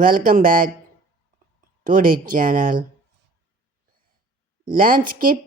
Welcome back to the channel. Landscape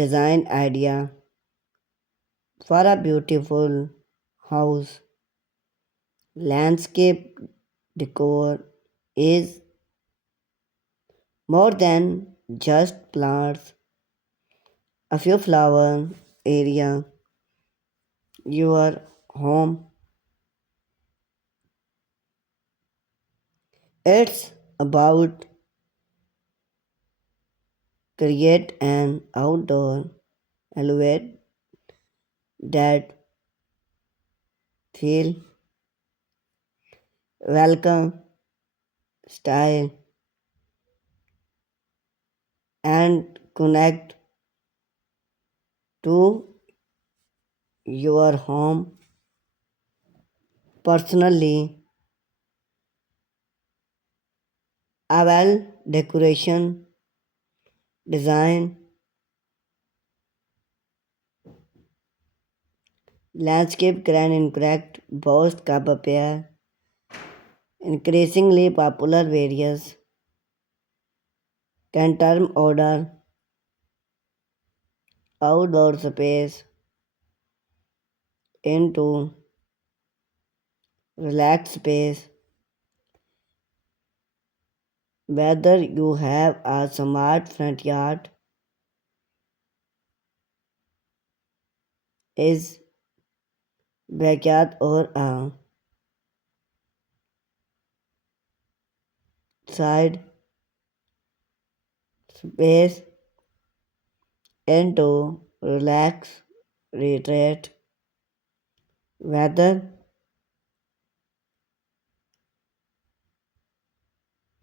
design idea for a beautiful house. Landscape decor is more than just plants, a few flower area, your home. It's about create an outdoor elevate that feel welcome, style, and connect to your home. Personally, a well decoration design landscape can incorrect both pair increasingly popular various can turn order outdoor space into relaxed space whether you have a smart front yard is backyard or a side space into relax retreat whether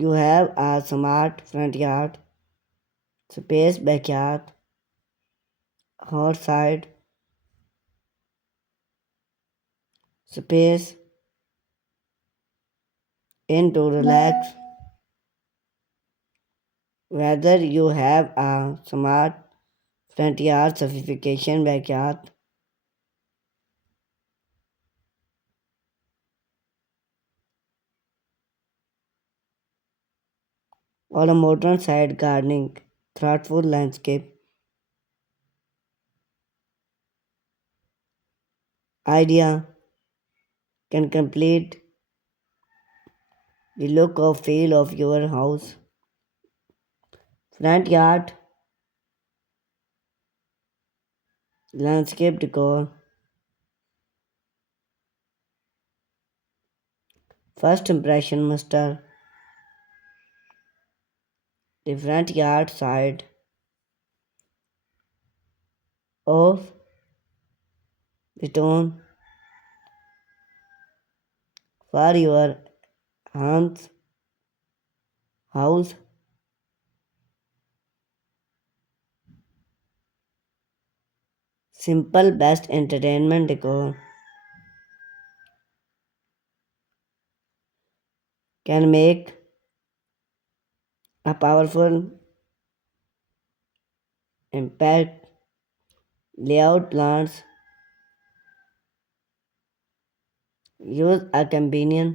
you have a smart front yard space backyard or side space into relax whether you have a smart front yard sophistication backyard or a modern side gardening thoughtful landscape idea can complete the look or feel of your house front yard landscape decor first impression master the front yard side of the tone for your aunt's house simple best entertainment decor can make a powerful impact layout plants use a companion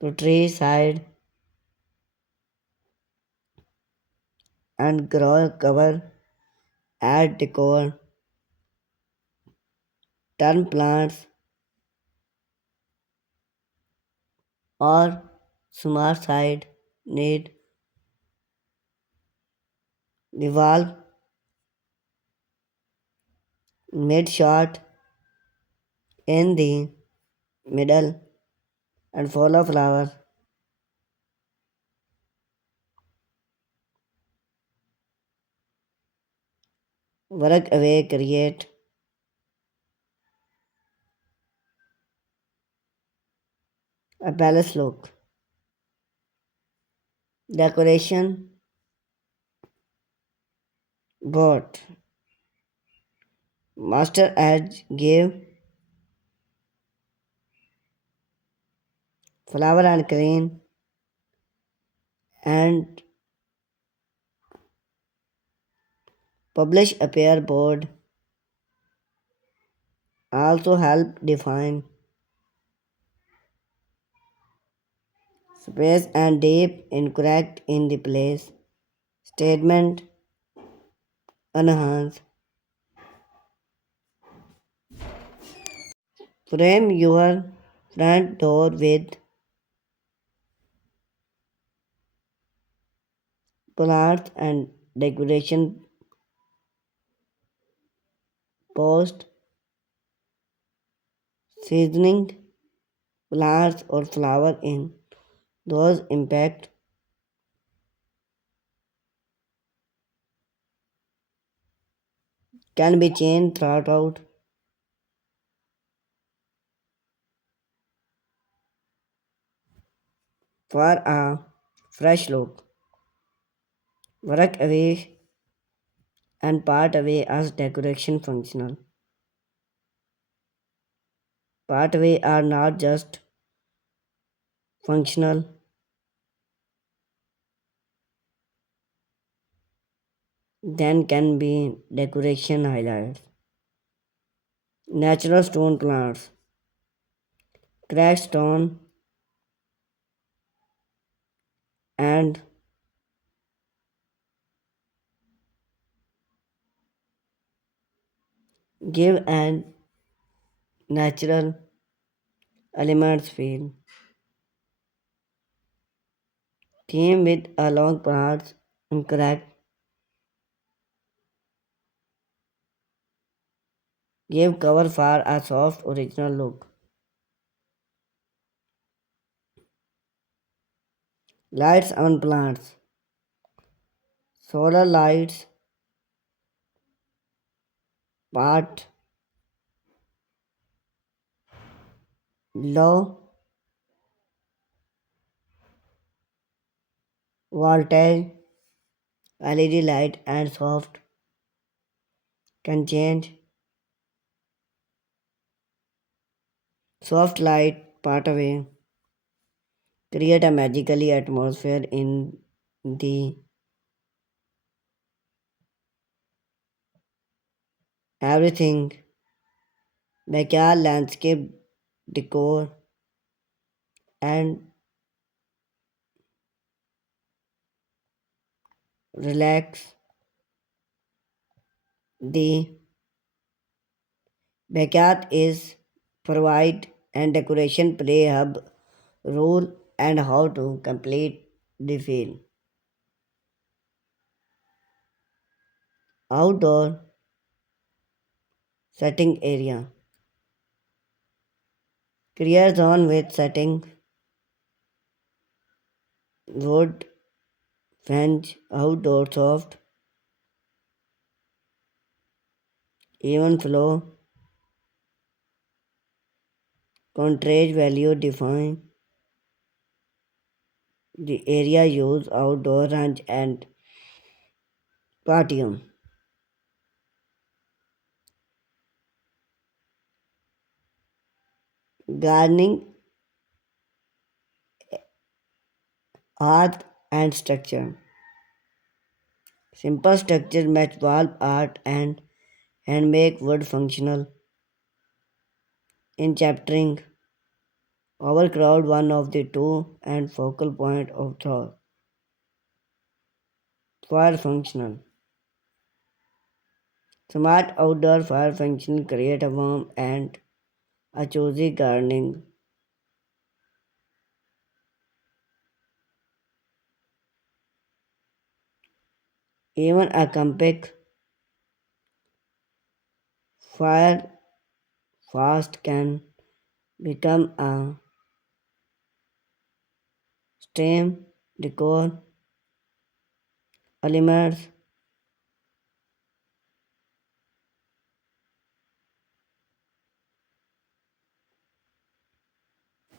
to tree side and grow cover add decor turn plants or smart side need the wall mid shot in the middle and follow flower work away create a palace look decoration board master edge give flower and green and publish a pair board also help define Space and deep incorrect in the place. Statement enhance. Frame your front door with plants and decoration post seasoning plants or flower in those impact can be changed throughout for a fresh look. Work away and part away as decoration functional. Part away are not just functional, then can be decoration highlights. Natural stone plants, cracked stone and give an natural elements feel. Theme with a long parts and crack give cover for a soft original look. Lights on plants. Solar lights part low voltage LED light and soft can change. Soft light part away create a magically atmosphere in the everything backyard landscape decor and relax the backyard is provide and decoration play hub role and how to complete the field. Outdoor setting area. Create zone with setting wood, fence, outdoor soft, even flow, contrast value define the area use outdoor range and patio. Gardening, art and structure. Simple structure match wall art and make wood functional. In chaptering, overcrowd one of the two and focal point of thought. Fire functional. Smart outdoor fire function create a warm and a cozy gardening. Even a compact fire fast can become a stem decor elements.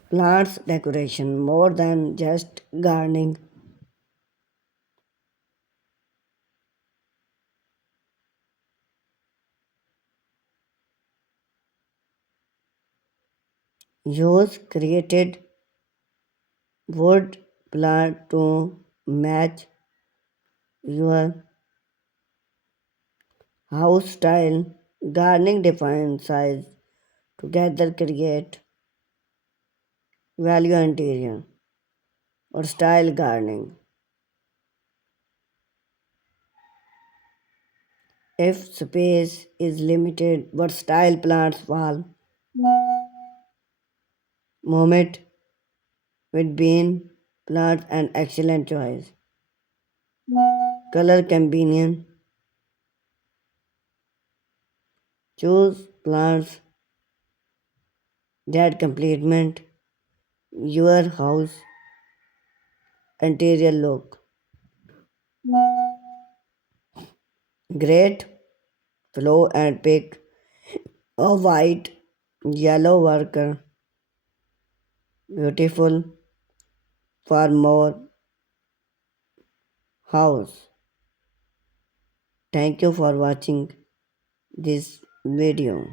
Plants decoration more than just gardening. Use created wood plant to match your house style. Gardening define size together create value interior. or style gardening. If space is limited, what style plants fall? Moment with bean plants an excellent choice. Color combination. Choose plants that complement your house interior look. Great flow and pick a white yellow worker. Beautiful for more house. Thank you for watching this video.